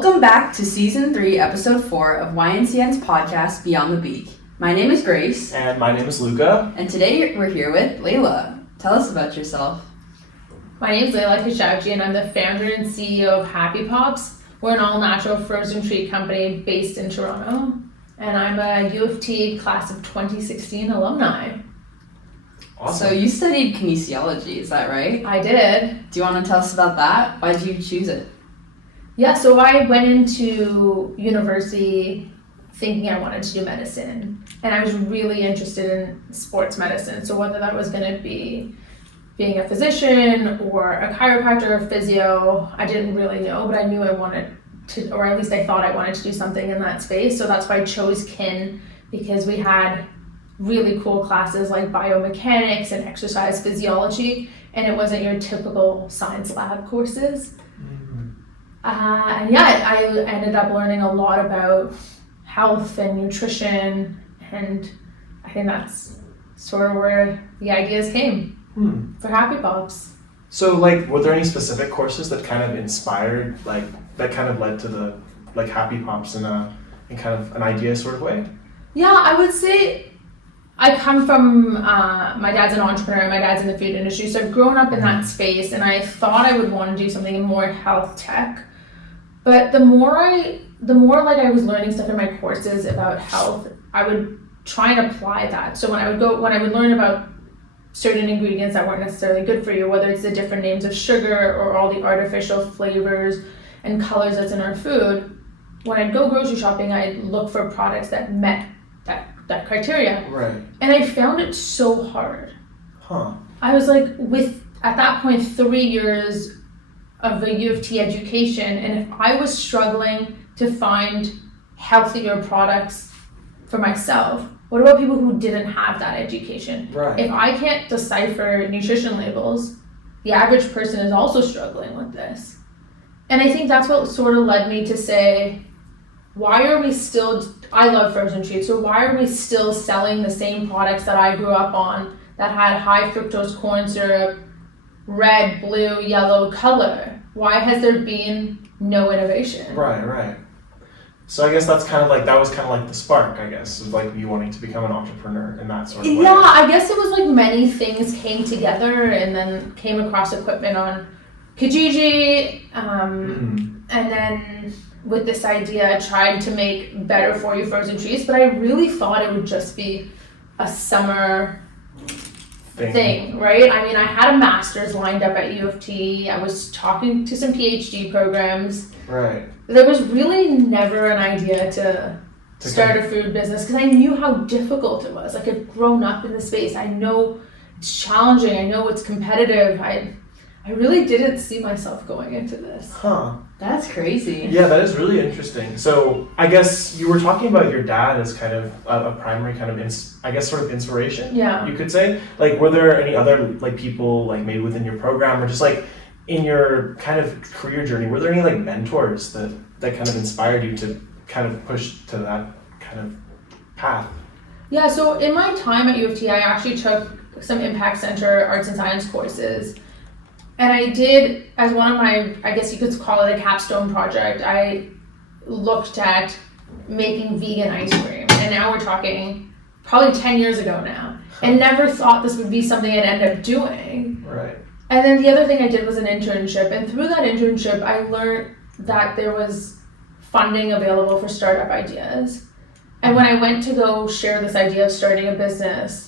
Welcome back to Season 3, Episode 4 of YNCN's podcast, Beyond the Beak. My name is Grace. And my name is Luca. And today we're here with Leila. Tell us about yourself. My name is Leila Keshavjee and I'm the founder and CEO of Happy Pops. We're an all-natural frozen treat company based in Toronto. And I'm a UofT class of 2016 alumni. Awesome. So you studied kinesiology, is that right? I did. Do you want to tell us about that? Why did you choose it? Yeah, so I went into university thinking I wanted to do medicine. And I was really interested in sports medicine. So whether that was going to be being a physician or a chiropractor or physio, I didn't really know, but I knew I wanted to, or at least I thought I wanted to do something in that space. So that's why I chose Kin, because we had really cool classes like biomechanics and exercise physiology, and it wasn't your typical science lab courses. And yeah, I ended up learning a lot about health and nutrition, and I think that's sort of where the ideas came for Happy Pops. So were there any specific courses that kind of inspired, that kind of led to the Happy Pops in kind of an idea sort of way? Yeah, I would say I come from, my dad's an entrepreneur, my dad's in the food industry, so I've grown up in that space, and I thought I would want to do something more health tech. But the more I was learning stuff in my courses about health, I would try and apply that. So when I would learn about certain ingredients that weren't necessarily good for you, whether it's the different names of sugar or all the artificial flavors and colors that's in our food, when I'd go grocery shopping, I'd look for products that met that criteria. Right. And I found it so hard. I was at that point, 3 years of a UofT education, and if I was struggling to find healthier products for myself, what about people who didn't have that education? Right. If I can't decipher nutrition labels, the average person is also struggling with this. And I think that's what sort of led me to say, why are we still, I love frozen treats, so why are we still selling the same products that I grew up on that had high fructose corn syrup, red, blue, yellow color? Why has there been no innovation? Right. So I guess that's kind of that was kind of the spark, I guess, of you wanting to become an entrepreneur in that sort of way. Yeah, I guess it was many things came together and then came across equipment on Kijiji, and then with this idea I tried to make better for you frozen treats, but I really thought it would just be a summer thing, right? I mean, I had a master's lined up at UofT. I was talking to some PhD programs. Right. There was really never an idea to start a food business because I knew how difficult it was. I've grown up in the space. I know it's challenging. I know it's competitive. I really didn't see myself going into this. That's crazy. Yeah, that is really interesting. So I guess you were talking about your dad as kind of a primary kind of, sort of inspiration, yeah, you could say. Were there any other people maybe within your program or just in your kind of career journey, were there any mentors that kind of inspired you to kind of push to that kind of path? Yeah, so in my time at UofT, I actually took some Impact Center arts and science courses. And I did, as one of my, I guess you could call it a capstone project, I looked at making vegan ice cream. And now we're talking probably 10 years ago now. And never thought this would be something I'd end up doing. Right. And then the other thing I did was an internship. And through that internship, I learned that there was funding available for startup ideas. And when I went to go share this idea of starting a business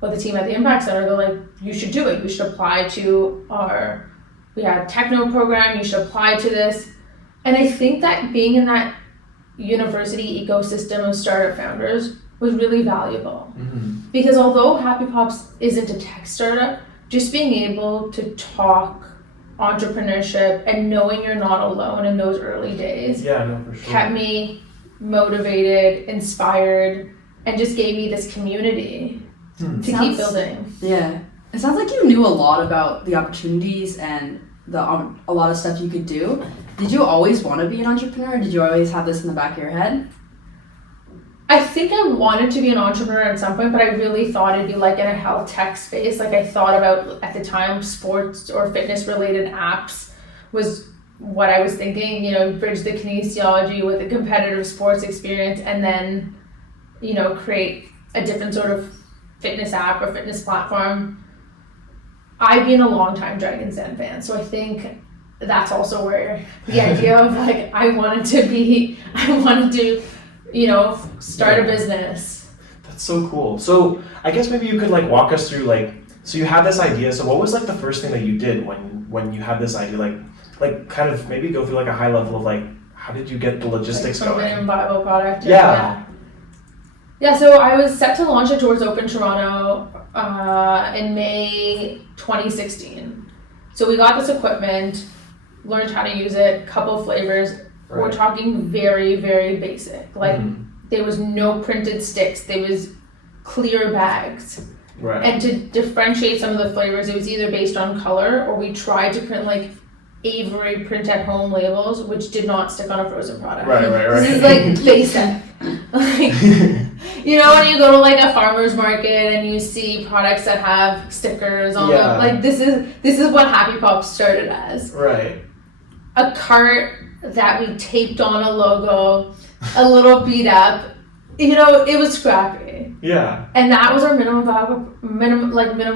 with the team at the Impact Center, they're like, you should do it. You should apply to we had techno program, you should apply to this. And I think that being in that university ecosystem of startup founders was really valuable. Because although Happy Pops isn't a tech startup, just being able to talk entrepreneurship and knowing you're not alone in those early days for sure, kept me motivated, inspired, and just gave me this community to keep building. Yeah. It sounds like you knew a lot about the opportunities and a lot of stuff you could do. Did you always want to be an entrepreneur? Did you always have this in the back of your head? I think I wanted to be an entrepreneur at some point, but I really thought it'd be in a health tech space. I thought about, at the time, sports or fitness related apps was what I was thinking, bridge the kinesiology with a competitive sports experience, and then, create a different sort of fitness app or fitness platform. I've been a long time Dragon's Den fan, so I think that's also where the idea of like I wanted to start a business. That's so cool. So I guess maybe you could like walk us through so you had this idea. So what was like the first thing that you did when you had this idea? Like kind of maybe go through like a high level of like how did you get the logistics like going? Minimum viable product. Yeah, so I was set to launch at Doors Open Toronto in May 2016. So we got this equipment, learned how to use it, couple flavors. Right. We're talking very, very basic. Like there was no printed sticks, there was clear bags. Right. And to differentiate some of the flavors, it was either based on color or we tried to print like Avery print at home labels, which did not stick on a frozen product. Right. This is like basic. Like, when you go to like a farmer's market and you see products that have stickers on them, like this is what Happy Pops started as. Right. A cart that we taped on a logo, a little beat up. It was scrappy. Yeah. And that was our minimum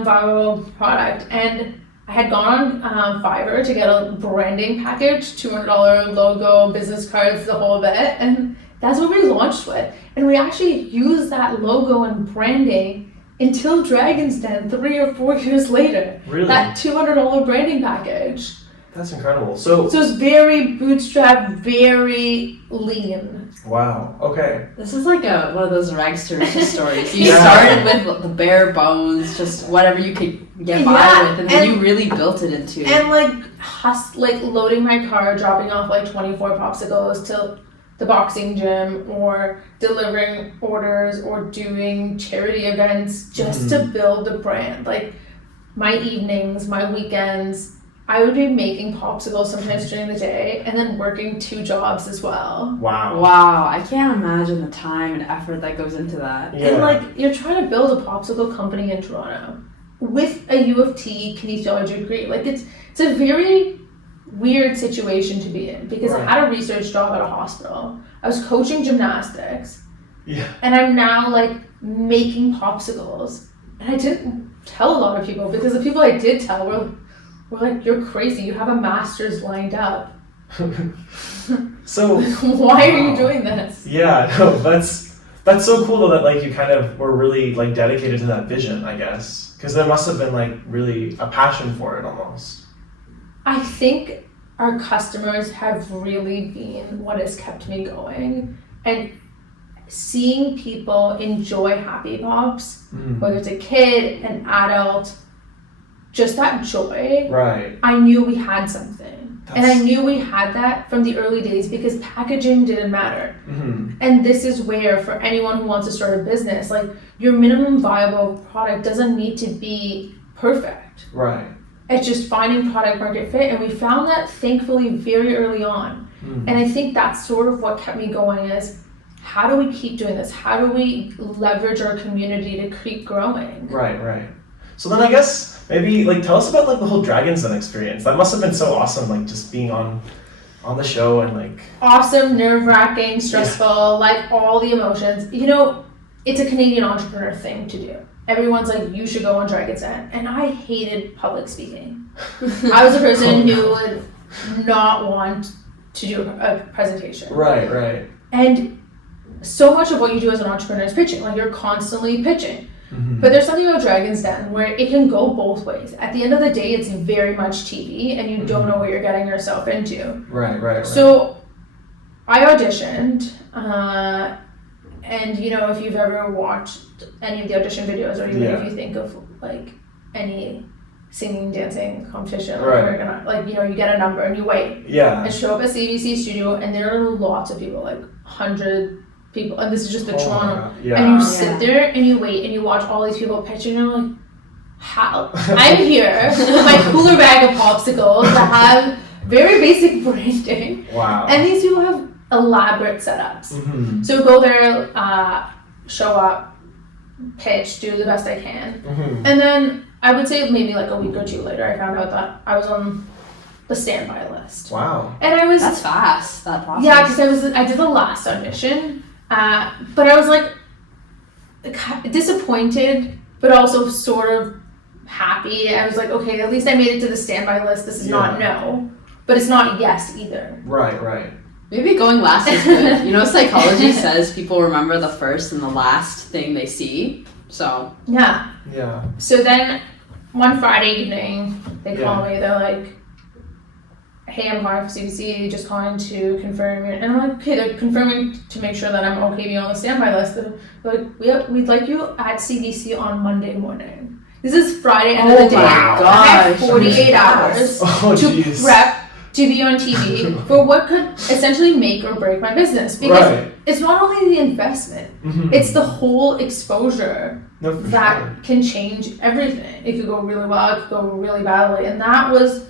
viable product. And I had gone on Fiverr to get a branding package, $200 logo, business cards, the whole bit. And that's what we launched with. And we actually used that logo and branding until Dragon's Den 3 or 4 years later. Really? That $200 branding package. That's incredible. So it's very bootstrapped, very lean. Wow. Okay. This is like one of those ragster stories. You started with the bare bones, just whatever you could get by with, and then you really built it into. And like loading my car, dropping off like 24 popsicles to the boxing gym, or delivering orders, or doing charity events just to build the brand. Like my evenings, my weekends, I would be making popsicles sometimes during the day and then working 2 jobs as well. Wow, I can't imagine the time and effort that goes into that. Yeah. And like you're trying to build a popsicle company in Toronto with a UofT kinesiology degree. Like it's a very weird situation to be in because I had a research job at a hospital. I was coaching gymnastics. Yeah. And I'm now like making popsicles. And I didn't tell a lot of people because the people I did tell were like, you're crazy, you have a master's lined up. So why are you doing this? Yeah, no, that's so cool though that like you kind of were really like dedicated to that vision, I guess. Because there must have been like really a passion for it almost. I think our customers have really been what has kept me going. And seeing people enjoy Happy Pops, whether it's a kid, an adult, just that joy. Right. I knew we had something. And I knew we had that from the early days because packaging didn't matter. And this is where, for anyone who wants to start a business, like your minimum viable product doesn't need to be perfect. Right. It's just finding product market fit. And we found that thankfully very early on. And I think that's sort of what kept me going is, how do we keep doing this? How do we leverage our community to keep growing? Right. So then I guess maybe like tell us about like the whole Dragon's Den experience. That must have been so awesome, like just being on the show and like awesome, nerve-wracking, stressful, like all the emotions. It's a Canadian entrepreneur thing to do. Everyone's like, you should go on Dragon's Den. And I hated public speaking. I was a person who would not want to do a presentation. Right. And so much of what you do as an entrepreneur is pitching. Like you're constantly pitching. But there's something about Dragon's Den where it can go both ways. At the end of the day, it's very much TV and you don't know what you're getting yourself into. Right. So I auditioned, and if you've ever watched any of the audition videos, or even if you think of like any singing, dancing competition, you get a number and you wait. Yeah. And show up at CBC studio and there are lots of people, like 100 people, and this is just the Toronto. And you sit there and you wait and you watch all these people pitch and you're like, how? I'm here with my cooler bag of popsicles that have very basic branding. Wow. And these people have elaborate setups. So go there, show up, pitch, do the best I can. And then I would say maybe like a week or two later, I found out that I was on the standby list. Wow. And I was That's fast, that process. yeah, because I did the last audition, but I was like disappointed, but also sort of happy. I was like, okay, at least I made it to the standby list. This is not no, but it's not yes either. Right. Maybe going last is good. You know, psychology says people remember the first and the last thing they see. So Yeah. Yeah. So then one Friday evening, they call me. They're like, hey, I'm calling for CBC, just calling to confirm. And I'm like, okay, they're confirming to make sure that I'm okay being on the standby list. They're like, we'd like you at CBC on Monday morning. This is Friday, end of the day. my I have gosh. 48 hours to geez. prep to be on TV for what could essentially make or break my business. Because it's not only the investment, it's the whole exposure that can change everything. It could go really well, it could go really badly. And that was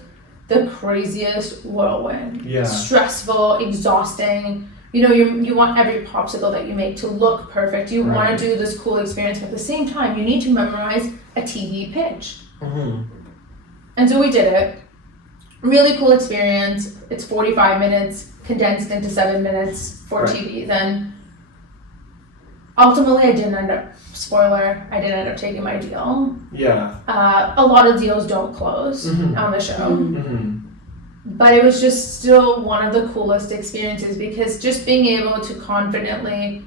the craziest whirlwind. Yeah. Stressful, exhausting. You know, you want every popsicle that you make to look perfect. You want to do this cool experience, but at the same time, you need to memorize a TV pitch. And so we did it. Really cool experience. It's 45 minutes condensed into 7 minutes for TV. Then ultimately I didn't end up taking my deal. Yeah. A lot of deals don't close on the show. But it was just still one of the coolest experiences because just being able to confidently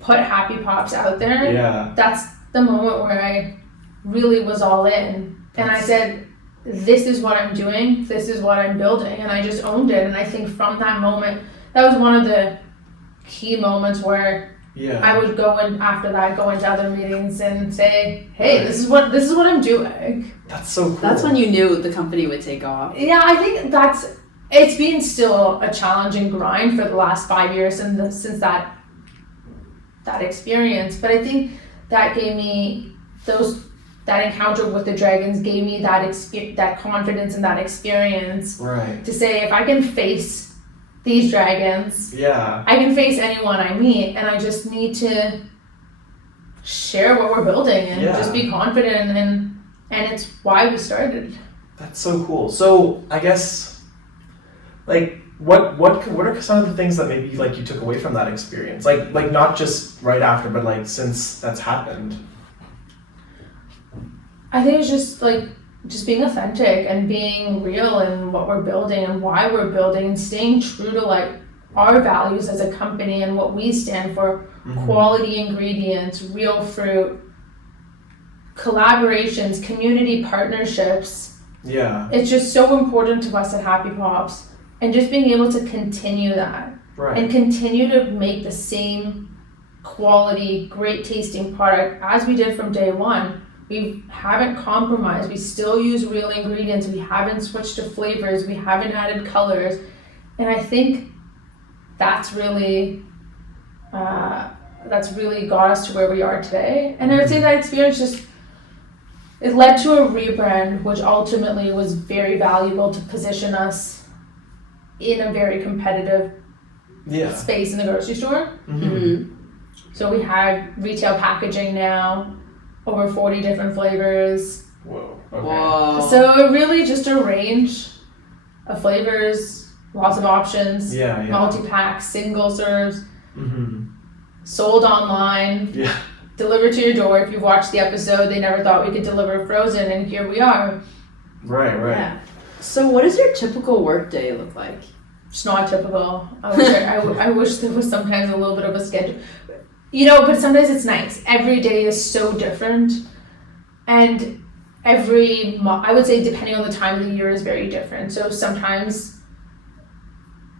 put Happy Pops out there, that's the moment where I really was all in. And I said, this is what I'm doing, this is what I'm building, and I just owned it. And I think from that moment, that was one of the key moments where I would go into other meetings and say, hey, this is what I'm doing. That's so cool. that's when you knew the company would take off. Yeah, I think it's been still a challenging grind for the last 5 years since that experience. But I think that gave me that encounter with the dragons gave me that confidence and that experience to say, if I can face these dragons, I can face anyone I meet, and I just need to share what we're building and just be confident, and it's why we started. That's so cool. So I guess, like, what are some of the things that maybe like you took away from that experience? Like not just right after, but like since that's happened. I think it's just being authentic and being real in what we're building and why we're building, and staying true to like our values as a company and what we stand for. Quality ingredients, real fruit, collaborations, community partnerships. It's just so important to us at Happy Pops, and just being able to continue that and continue to make the same quality, great tasting product as we did from day one. We haven't compromised. We still use real ingredients. We haven't switched to flavors. We haven't added colors. And I think that's really got us to where we are today. And I would say that experience it led to a rebrand, which ultimately was very valuable to position us in a very competitive space in the grocery store. So we had retail packaging now, over 40 different flavors. Whoa. So really just a range of flavors, lots of options, multi-packs, single serves, sold online, delivered to your door. If you've watched the episode, they never thought we could deliver frozen, and here we are. Right. Yeah. So what does your typical work day look like? It's not typical. I wish there was sometimes a little bit of a schedule. You know, but sometimes it's nice. Every day is so different. And I would say depending on the time of the year is very different. So sometimes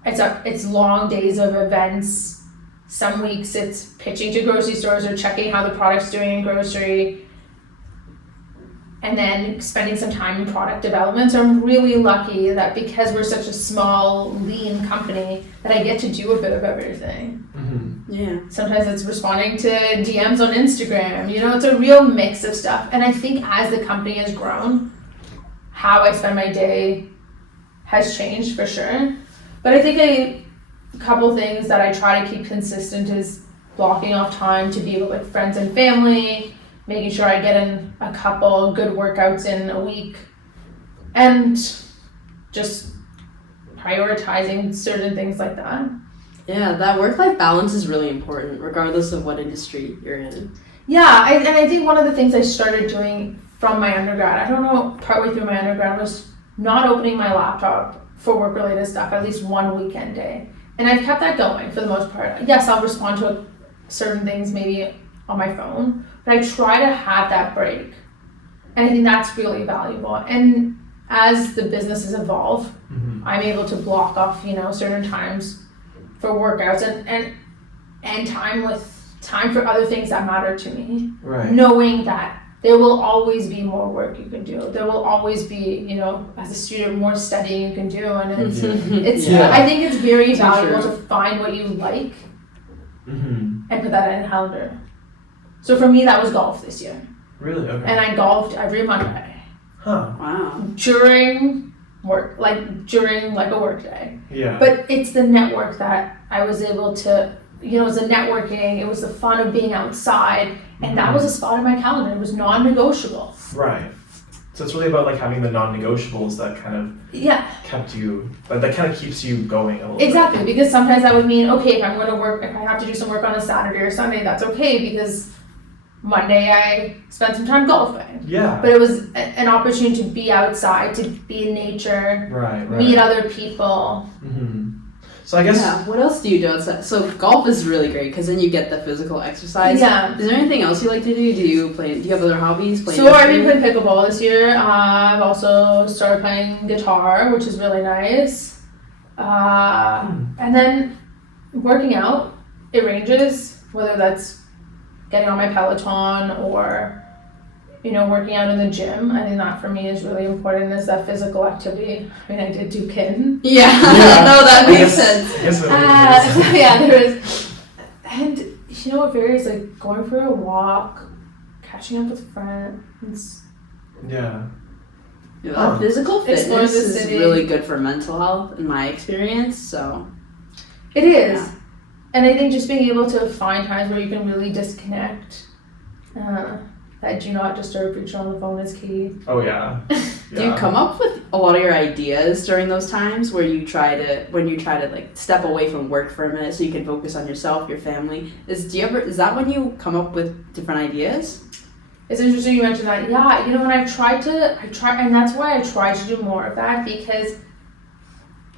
it's long days of events. Some weeks it's pitching to grocery stores or checking how the product's doing in grocery. And then spending some time in product development. So I'm really lucky that because we're such a small, lean company, that I get to do a bit of everything. Yeah. Sometimes it's responding to DMs on Instagram. You know, it's a real mix of stuff. And I think as the company has grown, how I spend my day has changed for sure. But I think a couple things that I try to keep consistent is blocking off time to be with friends and family, making sure I get in a couple good workouts in a week, and just prioritizing certain things like that. Yeah, that work-life balance is really important, regardless of what industry you're in. Yeah, and I think one of the things I started doing from my undergrad, I don't know, partway through my undergrad, was not opening my laptop for work-related stuff at least one weekend day. And I've kept that going for the most part. Yes, I'll respond to certain things maybe on my phone, but I try to have that break. And I think that's really valuable. And as the businesses evolve, I'm able to block off, certain times for workouts and time for other things that matter to me. Right. Knowing that there will always be more work you can do. There will always be, as a student, more studying you can do. And it's I think it's very valuable to find what you like and put that in a calendar. So for me, that was golf this year. Really? Okay. And I golfed every Monday. Huh. Wow. During work, during a work day. Yeah. But it's the network that I was able to, it was the networking, it was the fun of being outside, and that was a spot in my calendar. It was non-negotiable. Right. So it's really about having the non-negotiables that kind of kept you, that kind of keeps you going a little bit. Because sometimes that would mean, okay, if I'm going to work, if I have to do some work on a Saturday or Sunday, that's okay, because Monday I spent some time golfing. Yeah. But it was an opportunity to be outside, to be in nature, meet other people. So I guess. Yeah. What else do you do outside? So golf is really great because then you get the physical exercise. Yeah. Is there anything else you like to do? Do you have other hobbies? So I've been playing pickleball this year. I've also started playing guitar, which is really nice. And then working out. It ranges, whether that's getting on my Peloton or working out in the gym. I think that for me is really important, is that physical activity. I did do kitten. Yeah. No, that makes sense. There is. And it varies, going for a walk, catching up with friends. Yeah. Physical fitness is really good for mental health in my experience, so. It is. Yeah. And I think just being able to find times where you can really disconnect, that do not disturb feature on the phone is key. Oh yeah. Do you come up with a lot of your ideas during those times when you try to step away from work for a minute so you can focus on yourself, your family? Is that when you come up with different ideas? It's interesting you mentioned that. Yeah, when and that's why I try to do more of that, because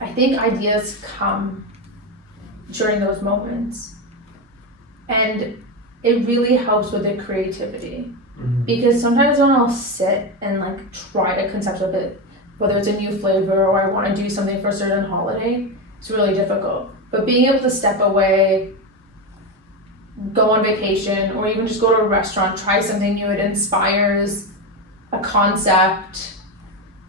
I think ideas come during those moments. And it really helps with the creativity. Because sometimes when I'll sit and try to conceptualize it, whether it's a new flavor or I want to do something for a certain holiday, it's really difficult. But being able to step away, go on vacation, or even just go to a restaurant, try something new, it inspires a concept.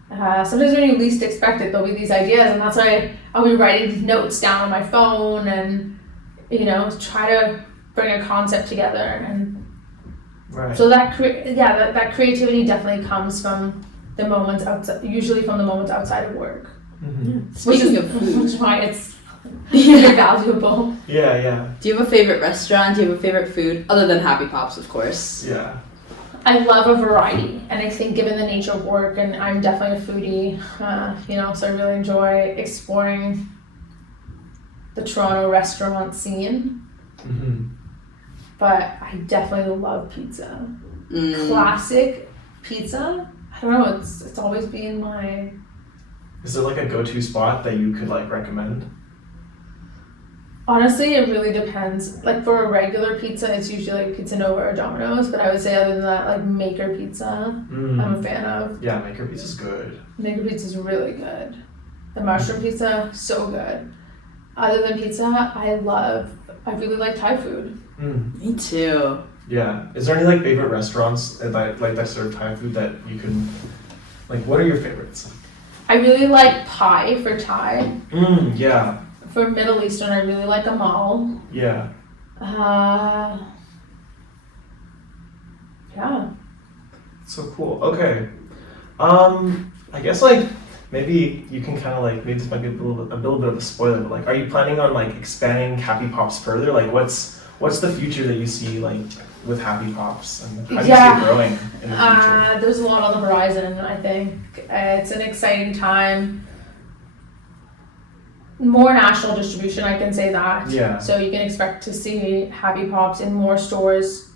Sometimes when you least expect it, there'll be these ideas, and that's why I'll be writing notes down on my phone and, try to bring a concept together. And so that creativity definitely comes from the moments outside, usually from the moments outside of work. Speaking of food, which is why it's very valuable. Yeah. Do you have a favorite restaurant? Do you have a favorite food other than Happy Pops, of course? Yeah. I love a variety, and I think given the nature of work, and I'm definitely a foodie, so I really enjoy exploring the Toronto restaurant scene. But I definitely love pizza. Classic pizza. I don't know, it's always been my... Is there a go-to spot that you could recommend? Honestly, it really depends. For a regular pizza, it's usually Pizza Nova or Domino's, but I would say other than that, Maker Pizza, I'm a fan of. Yeah, Maker Pizza's good. Maker Pizza's really good. The mushroom pizza, so good. Other than pizza, I really like Thai food. Me too. Yeah. Is there any favorite restaurants that serve Thai food that you can, what are your favorites? I really like Pai for Thai. Yeah. For Middle Eastern, I really like Amal. Yeah. Yeah. So cool. Okay. I guess maybe you can kind of maybe this might be a little bit of a spoiler, but are you planning on expanding Happy Pops further? What's the future that you see with Happy Pops, and how do you see it growing in the future? There's a lot on the horizon. I think it's an exciting time. more national distribution, I can say that. Yeah. So you can expect to see Happy Pops in more stores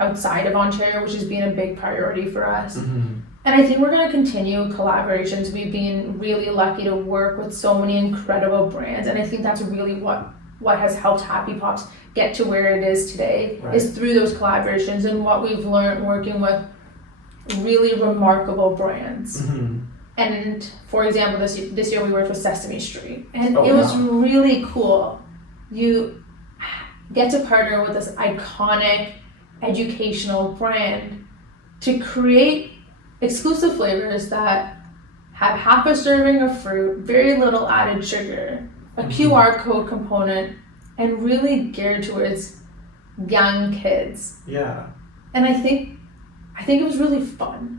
outside of Ontario, which has been a big priority for us. Mm-hmm. And I think we're going to continue collaborations. We've been really lucky to work with so many incredible brands, and I think that's really what has helped Happy Pops get to where it is today, Right. is through those collaborations and what we've learned working with really remarkable brands. Mm-hmm. And for example, this year we worked with Sesame Street, and Oh, it was wow. really cool. You get to partner with this iconic educational brand to create exclusive flavors that have half a serving of fruit, very little added sugar, a QR code component, and really geared towards young kids. Yeah. And I think it was really fun.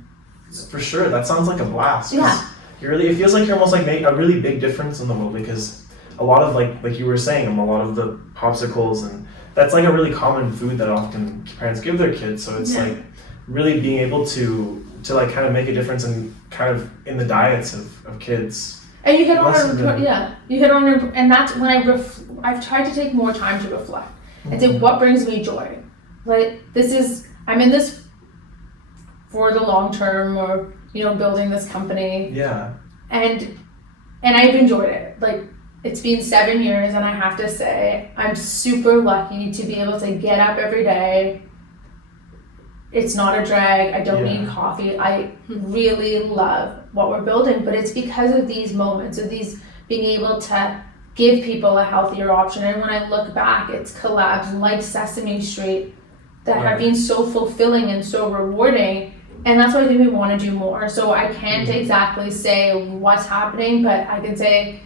For sure, that sounds like a blast. 'Cause Yeah. it feels like you're almost like making a really big difference in the world, because a lot of like you were saying, a lot of the popsicles, and that's like a really common food that often parents give their kids. So it's Yeah. like really being able to like kind of make a difference in kind of in the diets of kids. And you hit on Must have been- you hit on, and that's when I've tried to take more time to reflect and say what brings me joy. Like I'm in this for the long term, or building this company, Yeah. and I've enjoyed it. Like, it's been 7 years, and I have to say I'm super lucky to be able to get up every day. It's not a drag. I don't Yeah. need coffee. I really love what we're building, but it's because of these moments, of these being able to give people a healthier option. And when I look back, it's collabs like Sesame Street that have been so fulfilling and so rewarding. And that's why I think we want to do more. So I can't exactly say what's happening, but I can say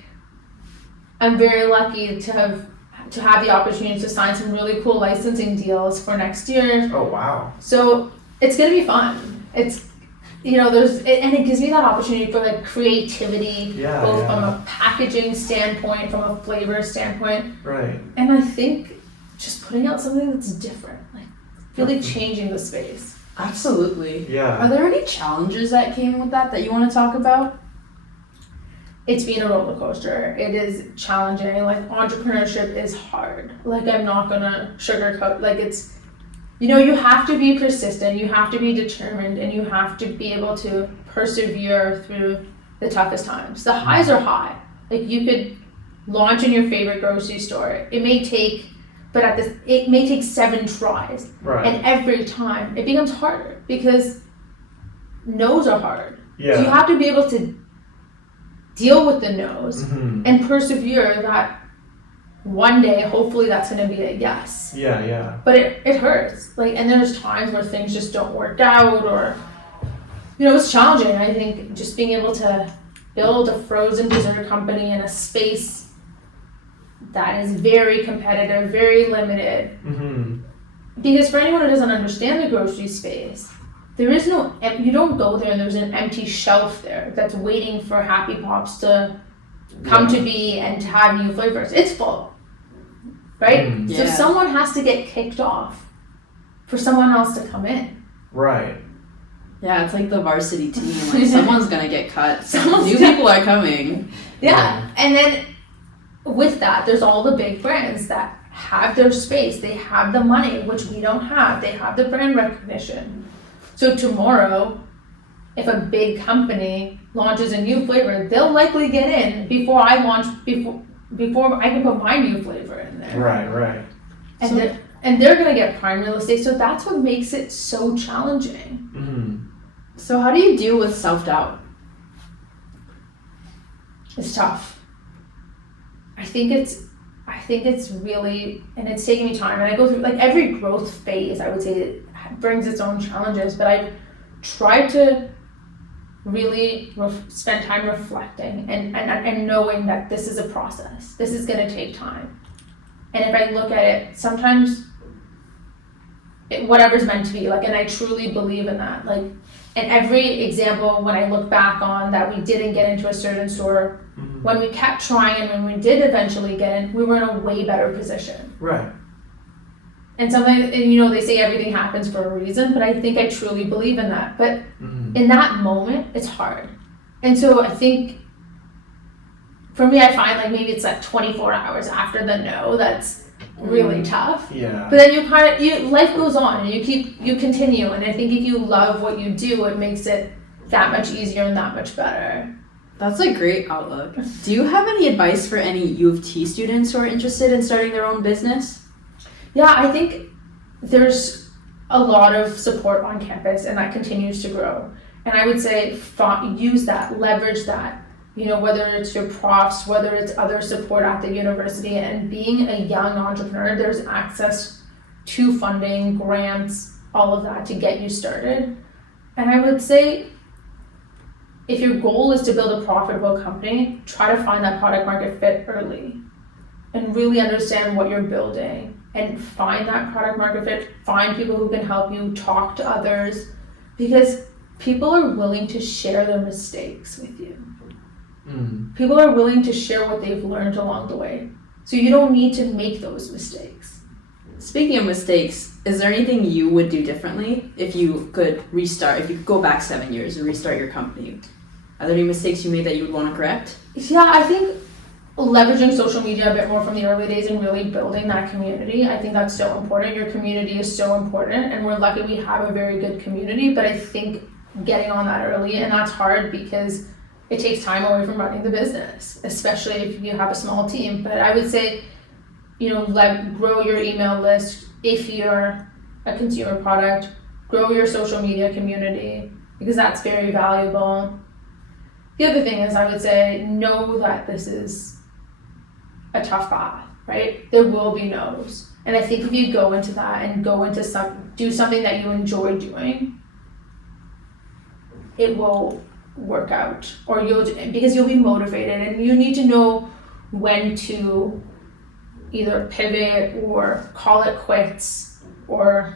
I'm very lucky to have the opportunity to sign some really cool licensing deals for next year. Oh wow. So it's gonna be fun. It's and it gives me that opportunity for like creativity, Yeah, both yeah. from a packaging standpoint, from a flavor standpoint, Right. and I think just putting out something that's different, like really changing the space. Absolutely. Yeah. Are there any challenges that came with that you want to talk about? It's been a roller coaster. It is challenging. Like, entrepreneurship is hard. Like, I'm not gonna sugarcoat. Like, it's, you have to be persistent, you have to be determined, and you have to be able to persevere through the toughest times. The highs are high. Like, you could launch in your favorite grocery store. It may take 7 tries. Right. And every time it becomes harder because no's are hard. Yeah. So you have to be able to deal with the no's Mm-hmm. and persevere that one day, hopefully that's going to be a yes. Yeah, yeah. But it hurts. Like, and there's times where things just don't work out, or, it's challenging. I think just being able to build a frozen dessert company in a space that is very competitive, very limited. Mm-hmm. Because for anyone who doesn't understand the grocery space, there is you don't go there and there's an empty shelf there that's waiting for Happy Pops to come to be and to have new flavors. It's full, right? Mm. So Yeah. someone has to get kicked off for someone else to come in. Right. Yeah, it's like the varsity team. Like, someone's gonna get cut. Someone's New people are coming. Yeah, and then with that, there's all the big brands that have their space. They have the money, which we don't have. They have the brand recognition. So tomorrow, if a big company launches a new flavor, they'll likely get in before I launch, before I can put my new flavor in there. Right. And they're gonna get prime real estate. So that's what makes it so challenging. Mm-hmm. So how do you deal with self-doubt? It's tough. I think it's really, and it's taken me time, and I go through, like, every growth phase, I would say, it brings its own challenges, but I've tried to really spend time reflecting and knowing that this is a process. This is going to take time. And if I look at it, sometimes whatever's meant to be, like, and I truly believe in that. Like, and every example when I look back on that we didn't get into a certain store, Mm-hmm. when we kept trying and when we did eventually get in, we were in a way better position. Right. And sometimes, and they say everything happens for a reason, but I think I truly believe in that. But Mm-hmm. in that moment, it's hard. And so I think for me, I find like maybe it's like 24 hours after the no that's really tough. Yeah. But then life goes on and you continue. And I think if you love what you do, it makes it that much easier and that much better. That's a great outlook. Do you have any advice for any UofT students who are interested in starting their own business? Yeah, I think there's a lot of support on campus and that continues to grow. And I would say use that, leverage that, whether it's your profs, whether it's other support at the university, and being a young entrepreneur, there's access to funding, grants, all of that to get you started. And I would say if your goal is to build a profitable company, try to find that product market fit early and really understand what you're building and find that product market fit, find people who can help you, talk to others, because people are willing to share their mistakes with you. People are willing to share what they've learned along the way. So you don't need to make those mistakes. Speaking of mistakes, is there anything you would do differently if you could go back 7 years and restart your company? Are there any mistakes you made that you would want to correct? Yeah, I think leveraging social media a bit more from the early days and really building that community, I think that's so important. Your community is so important, and we're lucky we have a very good community, but I think getting on that early, and that's hard because it takes time away from running the business, especially if you have a small team. But I would say, grow your email list if you're a consumer product, grow your social media community, because that's very valuable. The other thing is, I would say, know that this is a tough path, right? There will be no's. And I think if you go into that and do something that you enjoy doing, it will work out, because you'll be motivated, and you need to know when to either pivot or call it quits, or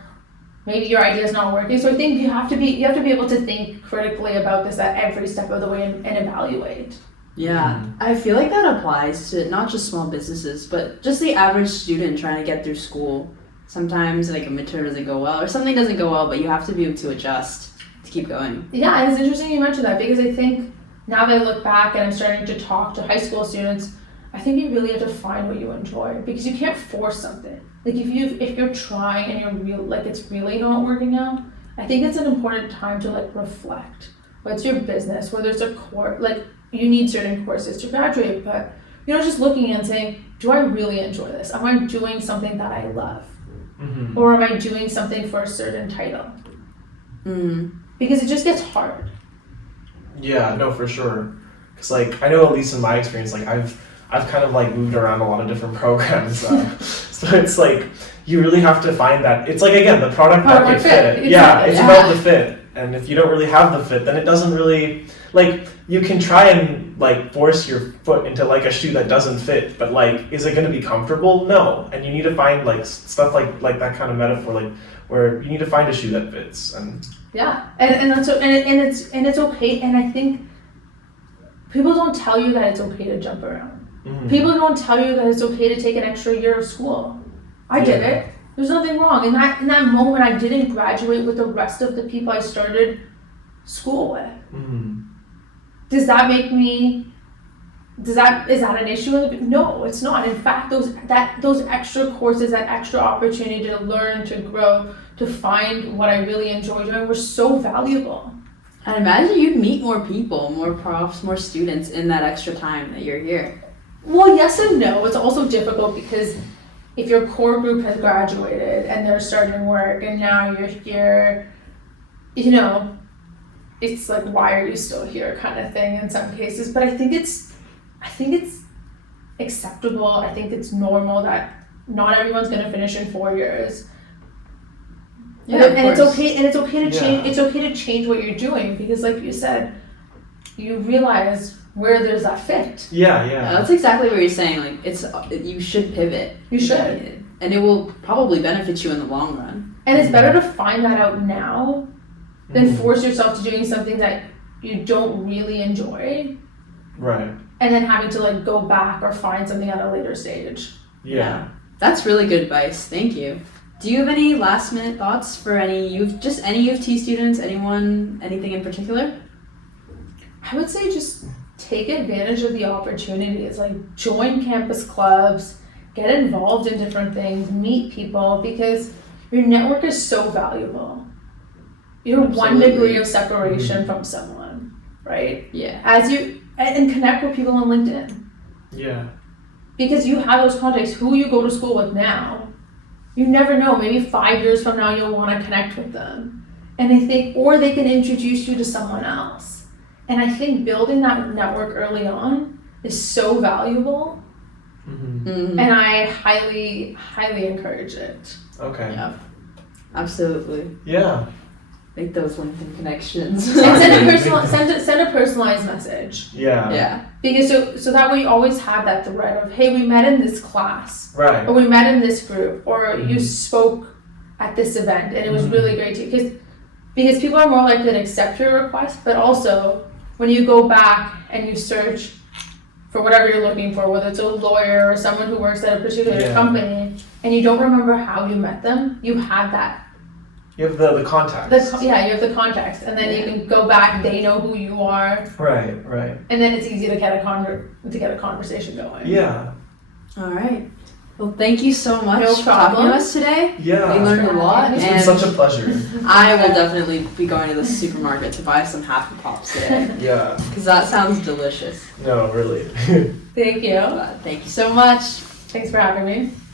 maybe your idea is not working. So I think you have to be able to think critically about this at every step of the way and evaluate. Yeah, I feel like that applies to not just small businesses, but just the average student trying to get through school. Sometimes like a midterm doesn't go well, or something doesn't go well, but you have to be able to adjust to keep going. Yeah, and it's interesting you mentioned that, because I think now that I look back and I'm starting to talk to high school students, I think you really have to find what you enjoy, because you can't force something. Like if you're trying and it's really not working out, I think it's an important time to reflect. What's your business? Whether it's a course, you need certain courses to graduate, but just looking and saying, do I really enjoy this? Am I doing something that I love? Mm-hmm. Or am I doing something for a certain title? Because it just gets hard. Yeah, no, for sure. Because I know, at least in my experience, I've kind of moved around a lot of different programs. So it's you really have to find that. It's again, the product market fit. Exactly. Yeah, it's about the fit. And if you don't really have the fit, then it doesn't really, you can try and force your foot into a shoe that doesn't fit, but is it going to be comfortable? No. And you need to find stuff like that kind of metaphor, where you need to find a shoe that fits. And yeah, and that's and it's okay. And I think people don't tell you that it's okay to jump around. Mm-hmm. People don't tell you that it's okay to take an extra year of school. I did it. There's nothing wrong. In that moment, I didn't graduate with the rest of the people I started school with. Mm-hmm. Is that an issue? No, it's not. In fact, those extra courses, that extra opportunity to learn, to grow, to find what I really enjoy doing were so valuable. I imagine you'd meet more people, more profs, more students in that extra time that you're here. Well, yes and no. It's also difficult because if your core group has graduated and they're starting work and now you're here, it's why are you still here kind of thing in some cases. But I think it's acceptable. I think it's normal that not everyone's going to finish in 4 years. Yeah, and it's okay. And it's okay to change. It's okay to change what you're doing, because, like you said, you realize where there's that fit. Yeah. That's exactly what you're saying. You should pivot. You should, and it will probably benefit you in the long run. And it's better to find that out now than force yourself to doing something that you don't really enjoy. Right. And then having to go back or find something at a later stage. Yeah. That's really good advice. Thank you. Do you have any last minute thoughts for any UofT students, anything in particular? I would say just take advantage of the opportunities, like join campus clubs, get involved in different things, meet people, because your network is so valuable. You're one degree of separation from someone, right? Yeah. And connect with people on LinkedIn. Yeah. Because you have those contacts, who you go to school with now, you never know, maybe 5 years from now you'll want to connect with them. And I think, or they can introduce you to someone else. And I think building that network early on is so valuable. And I highly, highly encourage it. Okay. Yeah. Absolutely. Yeah. Make those LinkedIn connections. And send a personalized message. Yeah. Yeah. Because so that way you always have that thread of, hey, we met in this class. Right. Or we met in this group. Or you spoke at this event and it was really great too. Because people are more likely to accept your request, but also when you go back and you search for whatever you're looking for, whether it's a lawyer or someone who works at a particular company, and you don't remember how you met them, you have that. You have the contacts. You have the context, and then you can go back. They know who you are. Right. Right. And then it's easy to get a conversation going. Yeah. All right. Well, thank you so much No for talking problem. to us today. Yeah. We learned a lot. It's been And such a pleasure. I will definitely be going to the supermarket to buy some Happy Pops today. Yeah. Because that sounds delicious. No, really. Thank you. Thank you so much. Thanks for having me.